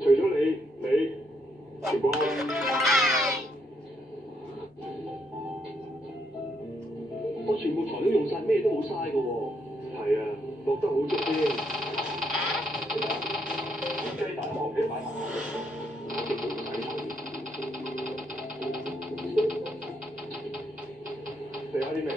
除咗你全部我全部材料用晒，咩都冇嘥㗎喎。係啊，落得好足添。雞蛋殼你擺埋落去，我哋都唔使除。食下啲味。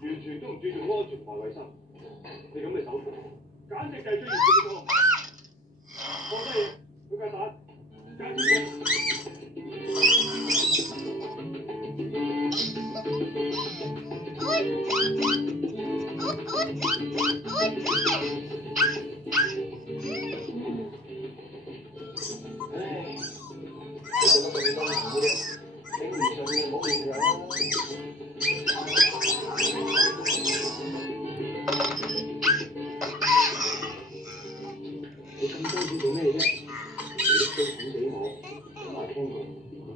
完全都唔注重安全同埋衞生，你咁嘅手法，簡直就係追熱嘅錯。放低嘢，佢架蛋，加啲嘢。唉，你做乜咁多苦嘅？頂唔順嘅唔好勉強啦。你咁多錢做咩啫？你都想死我，同埋聽我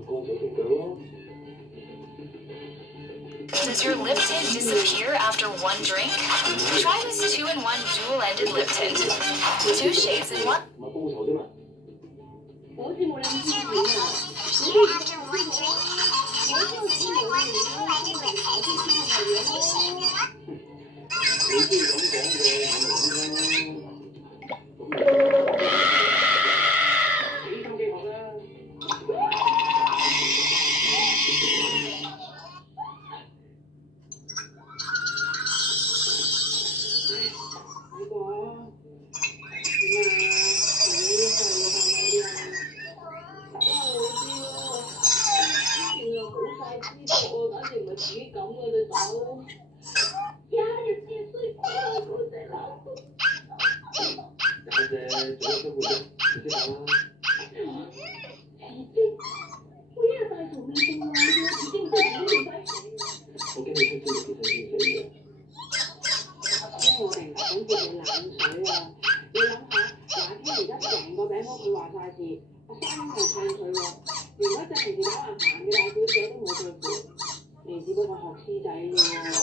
乾咗條腳咯。Does your lip tint disappear after one drink? Try this 2-in-1 dual-ended lip tint. 2 shades in one. 咪報仇啫嘛！我好似冇你咁知錢啊！After one drink, use 2-in-1 dual-ended lip tint. 2 shades in one. 你中意咁講嘅，我咪咁啦。俾心機學啦。自己咁嘅隻手，呀！你知衰鬼啊！嗰隻佬，有隻做乜生活啫？你識講啦。我一日大頭未定壞嘅，已經真係好快死。我驚你出先先死嘅。因為我哋唔想叫你冷水啊！你諗下，哪天而家成個餅屋佢話晒事，阿生係撐佢喎，連嗰隻平時打橫行嘅大小姐都冇佢扶。你只不過學師仔啫喎。